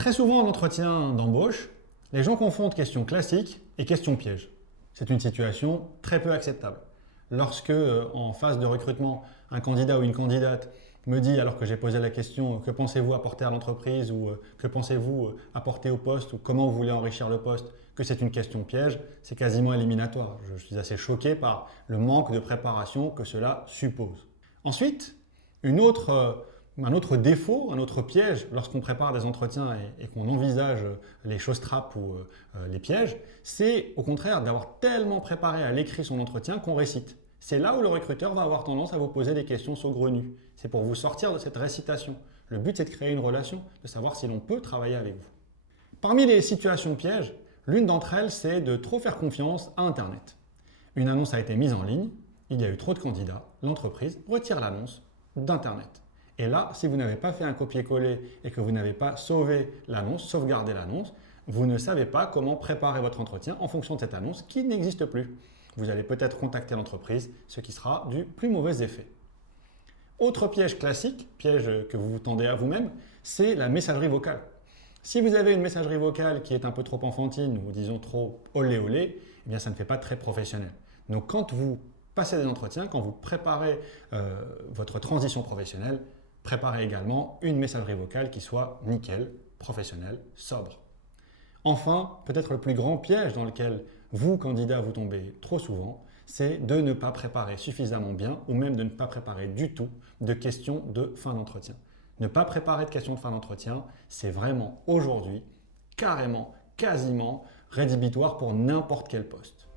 Très souvent en entretien d'embauche, les gens confondent questions classiques et questions pièges. C'est une situation très peu acceptable. Lorsque, en phase de recrutement, un candidat ou une candidate me dit, alors que j'ai posé la question que pensez-vous apporter à l'entreprise ou que pensez-vous apporter au poste ou comment vous voulez enrichir le poste, que c'est une question piège, c'est quasiment éliminatoire. Je suis assez choqué par le manque de préparation que cela suppose. Ensuite, un autre défaut, un autre piège lorsqu'on prépare des entretiens et qu'on envisage les choses trappes ou les pièges, c'est au contraire d'avoir tellement préparé à l'écrit son entretien qu'on récite. C'est là où le recruteur va avoir tendance à vous poser des questions saugrenues. C'est pour vous sortir de cette récitation. Le but, c'est de créer une relation, de savoir si l'on peut travailler avec vous. Parmi les situations pièges, l'une d'entre elles, c'est de trop faire confiance à Internet. Une annonce a été mise en ligne, il y a eu trop de candidats, l'entreprise retire l'annonce d'Internet. Et là, si vous n'avez pas fait un copier-coller et que vous n'avez pas sauvé l'annonce, sauvegardé l'annonce, vous ne savez pas comment préparer votre entretien en fonction de cette annonce qui n'existe plus. Vous allez peut-être contacter l'entreprise, ce qui sera du plus mauvais effet. Autre piège classique, piège que vous vous tendez à vous-même, c'est la messagerie vocale. Si vous avez une messagerie vocale qui est un peu trop enfantine ou disons trop olé olé, eh bien ça ne fait pas très professionnel. Donc quand vous passez des entretiens, quand vous préparez votre transition professionnelle, préparez également une messagerie vocale qui soit nickel, professionnelle, sobre. Enfin, peut-être le plus grand piège dans lequel vous, candidat, vous tombez trop souvent, c'est de ne pas préparer suffisamment bien ou même de ne pas préparer du tout de questions de fin d'entretien. Ne pas préparer de questions de fin d'entretien, c'est vraiment aujourd'hui, carrément, quasiment rédhibitoire pour n'importe quel poste.